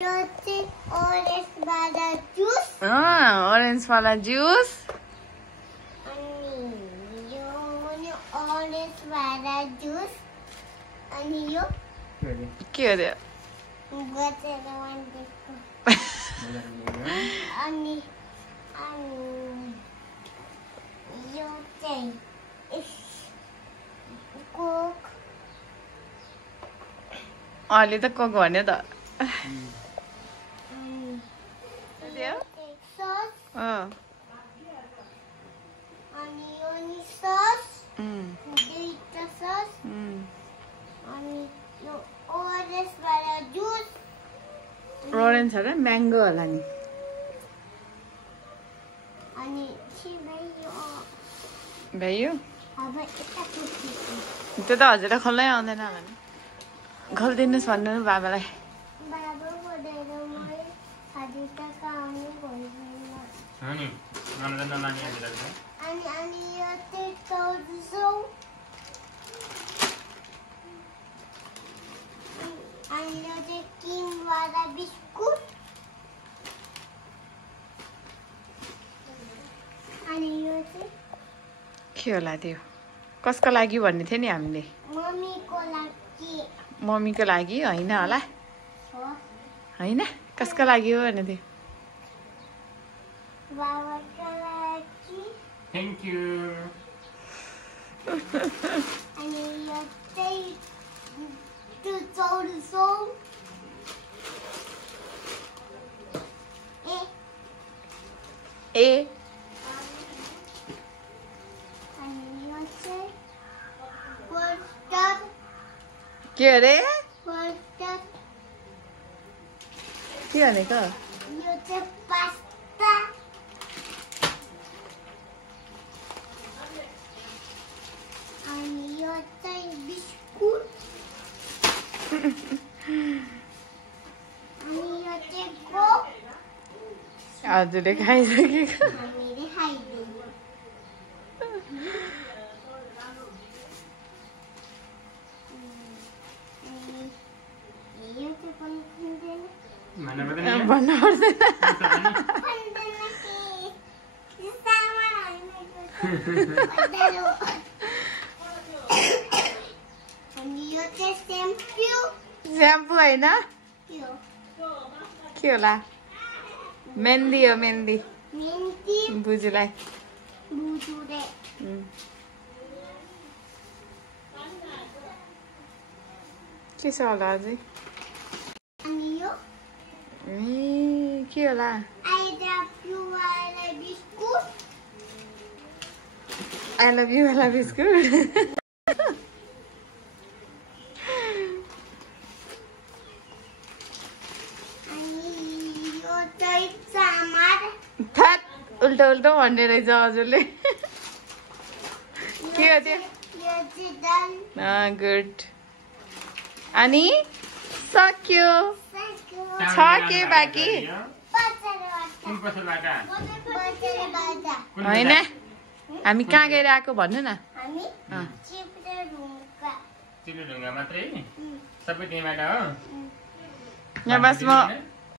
Orange वाला juice. Orange वाला juice. अनि यो के हो त्यो? अनि यो चाहिँ कोक. अहिले त कोक भन्यो त. सस. अनि यो नि सस. दुईटा सस. अनि यो ओरेन्ज वाला जुस. ओरेन्ज होला म्याङ्गो होला नि. अनि भयो. अब यता त्यो त हजुरलाई खोल्नै आउँदैन होला नि. खोलिदिनुहोस् भन्नु बाबालाई. बाबा बोलेर मैले हजुरका आउनु भइदैन. अनि मलाई त नलाने हजुरले. अनि यो चाहिँ 1400. अनि यो चाहिँ क्रिम वाला बिस्कुट. अनि यो चाहिँ के होला त्यो? कसको लागि भन्ने थियो नि हामीले. मम्मीको लागि. मम्मीको लागि होइन होला. होइन कसको लागि हो भने थियो. बाबाको लागि. Thank you. अनि यो चाहिँ 1400. ए अनि यो चाहिँ पोस्टर. के अरे? पोस्टर. के भनेको? यो चाहिँ पास्ता. अनि यो चाहिँ बिस्कुट. अनि यो चाहिँ कोक. हजुरले खाइसकेको. हामीले खाइदियौँ. यो चाहिँ पनि खाँदैन. भन्नु पर्दैन. भन्नु पर्दैन. खाँदैन कि सामान होइन. अनि यो चाहिँ सेम्पू. स्याम्पू होइन यो के होला? मेहन्दी हो मेहन्दी. मेहन्दी. बुजुलाई. बुजुले. के छ होला अझै? अनि यो ए के होला? आई लभ यु वाला बिस्कुट. आई लभ यु वाला बिस्कुट. अनि यो चाहिँ चामल. फ्याट उल्टो उल्टो भन्ने रहेछ हजुरले. के हो त्यो? यो चाहिँ दाल. गुड. अनि सक्यो. छ के बाँकी? होइन हामी कहाँ गएर आएको भन्नु न. हामी चिप्लो ढुङ्गा. ढुङ्गा मात्रै सबै त्यहीँबाट हो. यहाँ बस म